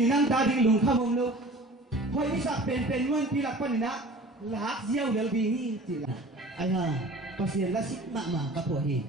thì năng ta đi lùng khăm ông lâu thôi đi sạc pen luôn pi lạc pan nè lạc diêu del bi hi chỉ là ai ha pasien là xích mà các bộ hi